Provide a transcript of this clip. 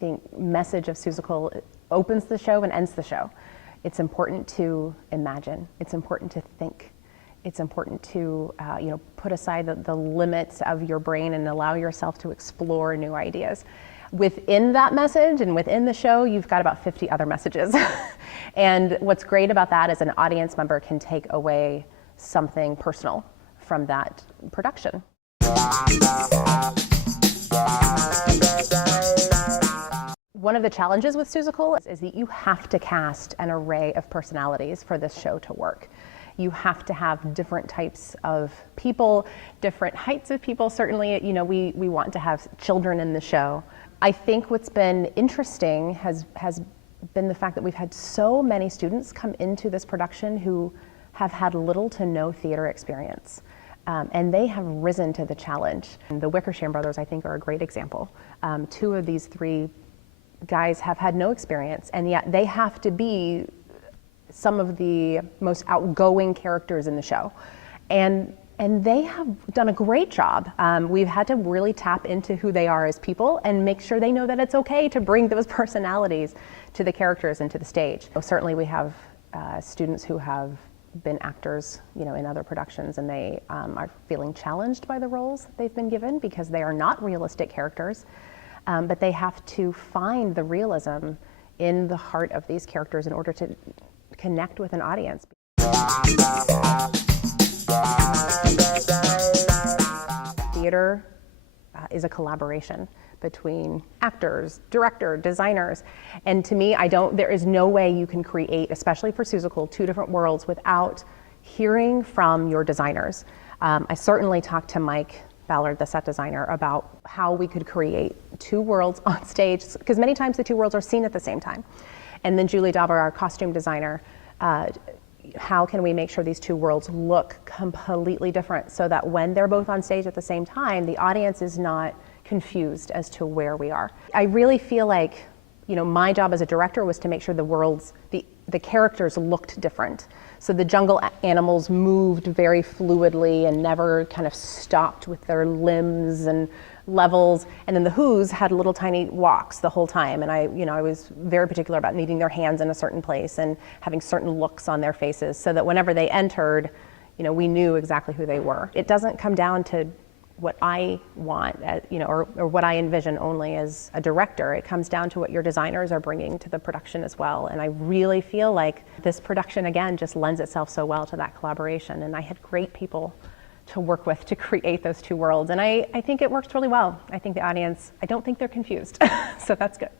think, message of Seussical opens the show and ends the show. It's important to imagine. It's important to think. It's important to put aside the limits of your brain and allow yourself to explore new ideas. Within that message and within the show, you've got about 50 other messages. And what's great about that is an audience member can take away something personal from that production. One of the challenges with Seussical is that you have to cast an array of personalities for this show to work. You have to have different types of people, different heights of people. Certainly, we want to have children in the show. I think what's been interesting has been the fact that we've had so many students come into this production who have had little to no theater experience. And they have risen to the challenge. And the Wickersham brothers, I think, are a great example. Two of these three guys have had no experience, and yet they have to be some of the most outgoing characters in the show. And they have done a great job. We've had to really tap into who they are as people and make sure they know that it's okay to bring those personalities to the characters and to the stage. Certainly we have students who have been actors, in other productions, and they are feeling challenged by the roles they've been given because they are not realistic characters, but they have to find the realism in the heart of these characters in order to connect with an audience. Theater is a collaboration between actors, director, designers, and to me, there is no way you can create, especially for Seussical, two different worlds without hearing from your designers. I certainly talked to Mike Ballard, the set designer, about how we could create two worlds on stage, because many times the two worlds are seen at the same time. And then Julie Dauber, our costume designer, how can we make sure these two worlds look completely different so that when they're both on stage at the same time, the audience is not confused as to where we are. I really feel like, my job as a director was to make sure the characters looked different. So the jungle animals moved very fluidly and never kind of stopped with their limbs and levels. And then the Who's had little tiny walks the whole time. And I was very particular about needing their hands in a certain place and having certain looks on their faces so that whenever they entered, we knew exactly who they were. It doesn't come down to what I want, or what I envision only as a director. It comes down to what your designers are bringing to the production as well. And I really feel like this production, again, just lends itself so well to that collaboration. And I had great people to work with to create those two worlds. And I think it works really well. I think the audience, I don't think they're confused. So that's good.